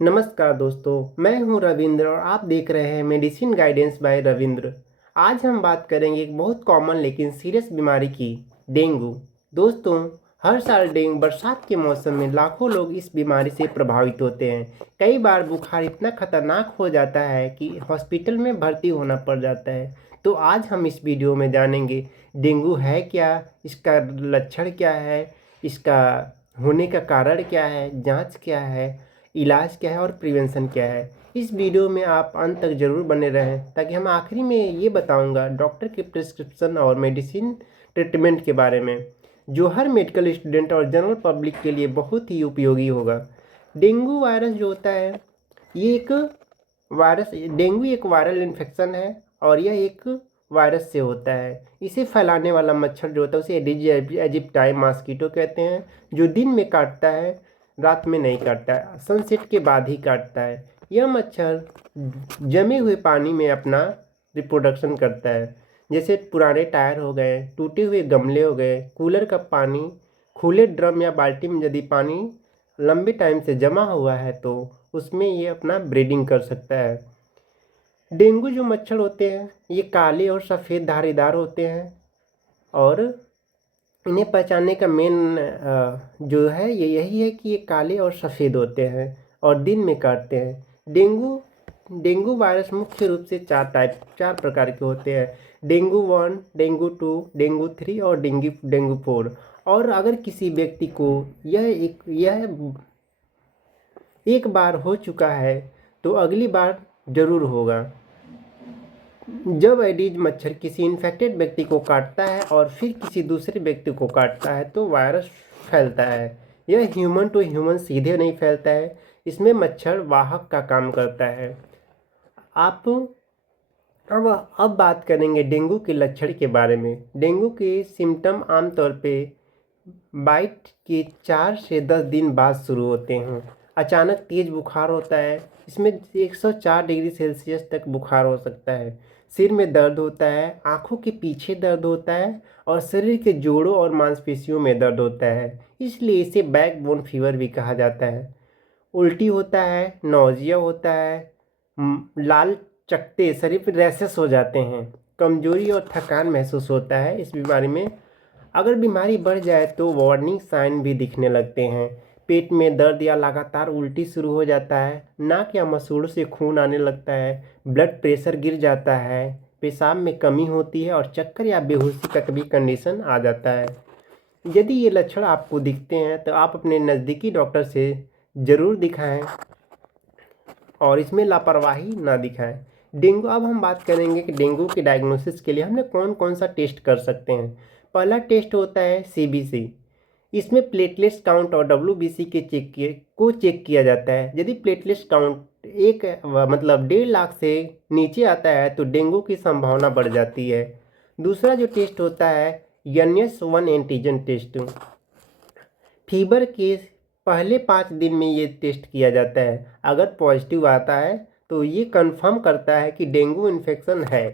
नमस्कार दोस्तों, मैं हूं रविंद्र और आप देख रहे हैं मेडिसिन गाइडेंस बाय रविंद्र। आज हम बात करेंगे एक बहुत कॉमन लेकिन सीरियस बीमारी की, डेंगू। दोस्तों, हर साल डेंगू बरसात के मौसम में लाखों लोग इस बीमारी से प्रभावित होते हैं। कई बार बुखार इतना खतरनाक हो जाता है कि हॉस्पिटल में भर्ती होना पड़ जाता है। तो आज हम इस वीडियो में जानेंगे डेंगू है क्या, इसका लक्षण क्या है, इसका होने का कारण क्या है, जांच क्या है, इलाज क्या है और प्रिवेंशन क्या है। इस वीडियो में आप अंत तक ज़रूर बने रहें ताकि हम आखिरी में ये बताऊंगा डॉक्टर के प्रिस्क्रिप्शन और मेडिसिन ट्रीटमेंट के बारे में, जो हर मेडिकल स्टूडेंट और जनरल पब्लिक के लिए बहुत ही उपयोगी होगा। डेंगू वायरस जो होता है, ये एक डेंगू एक वायरल इन्फेक्शन है और यह एक वायरस से होता है। इसे फैलाने वाला मच्छर जो होता है उसे एडिज एजिप्टाई मॉस्किटो कहते हैं, जो दिन में काटता है, रात में नहीं काटता है, सनसेट के बाद ही काटता है। यह मच्छर जमे हुए पानी में अपना रिप्रोडक्शन करता है, जैसे पुराने टायर हो गए, टूटे हुए गमले हो गए, कूलर का पानी, खुले ड्रम या बाल्टी में यदि पानी लंबे टाइम से जमा हुआ है तो उसमें ये अपना ब्रीडिंग कर सकता है। डेंगू जो मच्छर होते हैं ये काले और सफ़ेद धारीदार होते हैं और इन्हें पहचानने का मेन जो है ये यही है कि ये काले और सफ़ेद होते हैं और दिन में काटते हैं। डेंगू डेंगू वायरस मुख्य रूप से चार प्रकार के होते हैं: डेंगू 1, डेंगू 2, डेंगू 3 और डेंगू 4। और अगर किसी व्यक्ति को यह एक बार हो चुका है तो अगली बार जरूर होगा। जब एडीज मच्छर किसी इन्फेक्टेड व्यक्ति को काटता है और फिर किसी दूसरे व्यक्ति को काटता है तो वायरस फैलता है। यह ह्यूमन टू ह्यूमन सीधे नहीं फैलता है, इसमें मच्छर वाहक का काम करता है। आप अब बात करेंगे डेंगू के लक्षण के बारे में। डेंगू के सिम्टम आमतौर पे बाइट के 4 से 10 दिन बाद शुरू होते हैं। अचानक तेज बुखार होता है, इसमें 104 डिग्री सेल्सियस तक बुखार हो सकता है। सिर में दर्द होता है, आँखों के पीछे दर्द होता है और शरीर के जोड़ों और मांसपेशियों में दर्द होता है, इसलिए इसे बैकबोन फीवर भी कहा जाता है। उल्टी होता है, नौजिया होता है, लाल चकत्ते, शरीर पर रैशेस हो जाते हैं, कमजोरी और थकान महसूस होता है। इस बीमारी में अगर बीमारी बढ़ जाए तो वार्निंग साइन भी दिखने लगते हैं। पेट में दर्द या लगातार उल्टी शुरू हो जाता है, नाक या मसूड़ों से खून आने लगता है, ब्लड प्रेशर गिर जाता है, पेशाब में कमी होती है और चक्कर या बेहोशी का कभी कंडीशन आ जाता है। यदि ये लक्षण आपको दिखते हैं तो आप अपने नज़दीकी डॉक्टर से ज़रूर दिखाएं और इसमें लापरवाही ना दिखाएं। डेंगू, अब हम बात करेंगे कि डेंगू के डायग्नोसिस के लिए हमने कौन कौन सा टेस्ट कर सकते हैं। पहला टेस्ट होता है सीबीसी। इसमें प्लेटलेट्स काउंट और डब्ल्यूबीसी के चेक किया जाता है। यदि प्लेटलेट्स काउंट मतलब 1.5 लाख से नीचे आता है तो डेंगू की संभावना बढ़ जाती है। दूसरा जो टेस्ट होता है NS1 एंटीजन टेस्ट। फीवर के पहले 5 दिन में ये टेस्ट किया जाता है। अगर पॉजिटिव आता है तो ये कंफर्म करता है कि डेंगू इन्फेक्शन है।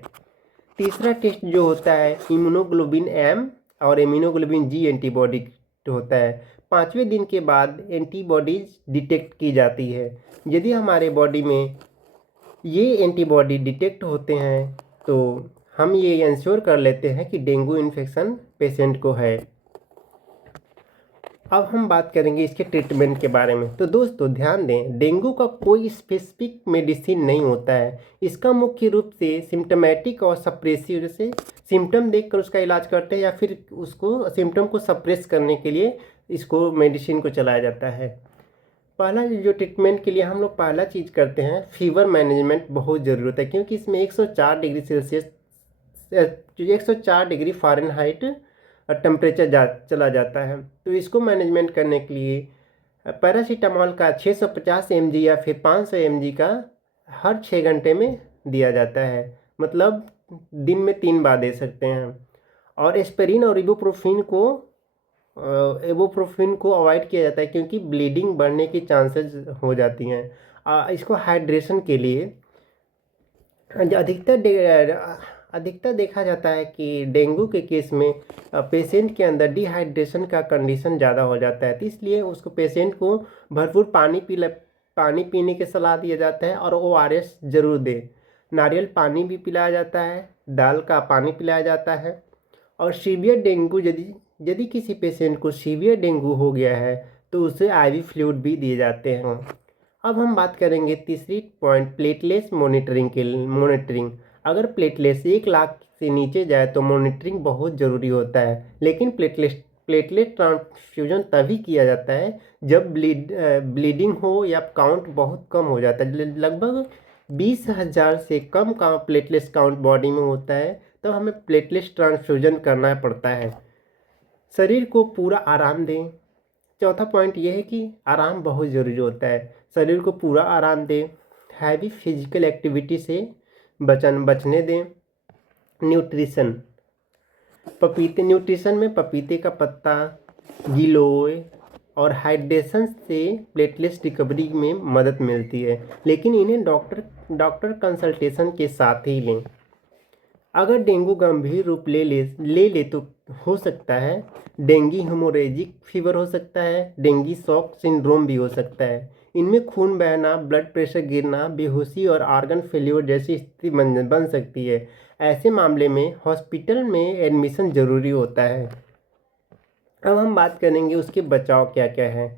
तीसरा टेस्ट जो होता है इम्यूनोग्लोबिन एम और इम्यूनोग्लोबिन जी एंटीबॉडी होता है। 5वें दिन के बाद एंटीबॉडीज डिटेक्ट की जाती है। यदि हमारे बॉडी में ये एंटीबॉडी डिटेक्ट होते हैं तो हम ये इंश्योर कर लेते हैं कि डेंगू इन्फेक्शन पेशेंट को है। अब हम बात करेंगे इसके ट्रीटमेंट के बारे में। तो दोस्तों ध्यान दें, डेंगू का कोई स्पेसिफिक मेडिसिन नहीं होता है। इसका मुख्य रूप से सिम्टमेटिक और सप्रेसिव, जैसे सिम्टम देखकर उसका इलाज करते हैं या फिर उसको सिम्टम को सप्रेस करने के लिए इसको मेडिसिन को चलाया जाता है। पहला जो ट्रीटमेंट के लिए हम लोग पहला चीज़ करते हैं, फीवर मैनेजमेंट बहुत ज़रूरत है, क्योंकि इसमें 104 degree Celsius 104 degree Fahrenheit temperature चला जाता है। तो इसको मैनेजमेंट करने के लिए पैरासीटामॉल का 650 mg या फिर 500 mg का हर 6 घंटे में दिया जाता है, मतलब दिन में 3 बार दे सकते हैं। और एस्पिरिन और इबुप्रोफिन को अवॉइड किया जाता है क्योंकि ब्लीडिंग बढ़ने की चांसेस हो जाती हैं। इसको हाइड्रेशन के लिए अधिकतर देखा जाता है कि डेंगू के केस में पेशेंट के अंदर डिहाइड्रेशन का कंडीशन ज़्यादा हो जाता है, तो इसलिए उसको पेशेंट को भरपूर पानी पानी पीने की सलाह दिया जाता है और ORS ज़रूर दें। नारियल पानी भी पिलाया जाता है, दाल का पानी पिलाया जाता है। और सीवियर डेंगू यदि यदि किसी पेशेंट को सीवियर डेंगू हो गया है तो उसे IV फ्लूइड भी दिए जाते हैं। अब हम बात करेंगे तीसरी पॉइंट प्लेटलेट्स मॉनिटरिंग। अगर प्लेटलेट्स 1 लाख से नीचे जाए तो मॉनिटरिंग बहुत ज़रूरी होता है, लेकिन प्लेटलेट ट्रांसफ्यूजन तभी किया जाता है जब ब्लीडिंग हो या काउंट बहुत कम हो जाता है। लगभग 20,000 से कम का प्लेटलेट्स काउंट बॉडी में होता है, तब हमें प्लेटलेट्स ट्रांसफ्यूजन करना पड़ता है। शरीर को पूरा आराम दें। चौथा पॉइंट यह है कि आराम बहुत ज़रूरी होता है, शरीर को पूरा आराम दें। हैवी फिजिकल एक्टिविटी से बचने दें। न्यूट्रिशन में पपीते का पत्ता, गिलोय और हाइड्रेशन से प्लेटलेट्स रिकवरी में मदद मिलती है, लेकिन इन्हें डॉक्टर कंसल्टेशन के साथ ही लें। अगर डेंगू गंभीर रूप ले ले तो हो सकता है डेंगी हेमोरेजिक फीवर हो सकता है, डेंगी शॉक सिंड्रोम भी हो सकता है। इनमें खून बहना, ब्लड प्रेशर गिरना, बेहोशी और ऑर्गन फेल्योर जैसी स्थिति बन सकती है। ऐसे मामले में हॉस्पिटल में एडमिशन ज़रूरी होता है। अब हम बात करेंगे उसके बचाव क्या क्या है।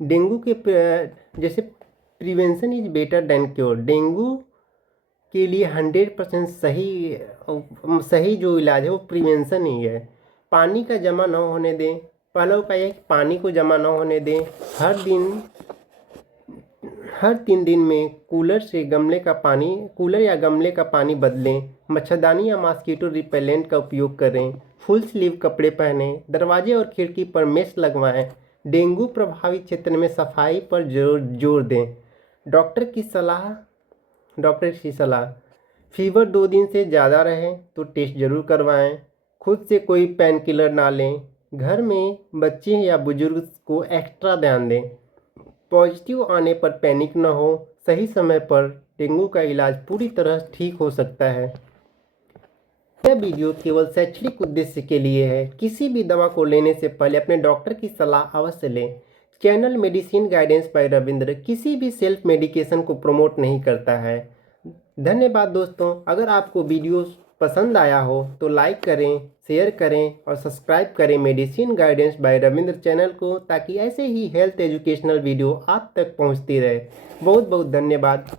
डेंगू के जैसे prevention is better than cure. Dengue के लिए 100% सही जो इलाज है वो प्रिवेंशन ही है। पानी का जमा न होने दें। पहला उपाय है कि पानी को जमा न होने दें। हर 3 दिन में कूलर या गमले का पानी बदलें। मच्छरदानी या मॉस्किटो रिपेलेंट का उपयोग करें। फुल स्लीव कपड़े पहनें। दरवाजे और खिड़की पर मेश लगवाएं। डेंगू प्रभावित क्षेत्र में सफाई पर जोर दें। डॉक्टर की सलाह। फीवर 2 दिन से ज़्यादा रहे तो टेस्ट ज़रूर करवाएं। खुद से कोई पेन किलर ना लें। घर में बच्चे या बुजुर्ग को एक्स्ट्रा ध्यान दें। पॉजिटिव आने पर पैनिक न हो। सही समय पर डेंगू का इलाज पूरी तरह ठीक हो सकता है। यह वीडियो केवल शैक्षणिक उद्देश्य के लिए है। किसी भी दवा को लेने से पहले अपने डॉक्टर की सलाह अवश्य लें। Channel medicine guidance bye Ravindra किसी भी सेल्फ मेडिकेशन को प्रमोट नहीं करता है। धन्यवाद दोस्तों। अगर आपको वीडियो पसंद आया हो तो लाइक करें, शेयर करें और सब्सक्राइब करें medicine guidance bye Ravindra channel को, ताकि ऐसे ही हेल्थ एजुकेशनल वीडियो आप तक पहुंचती रहे। बहुत बहुत धन्यवाद।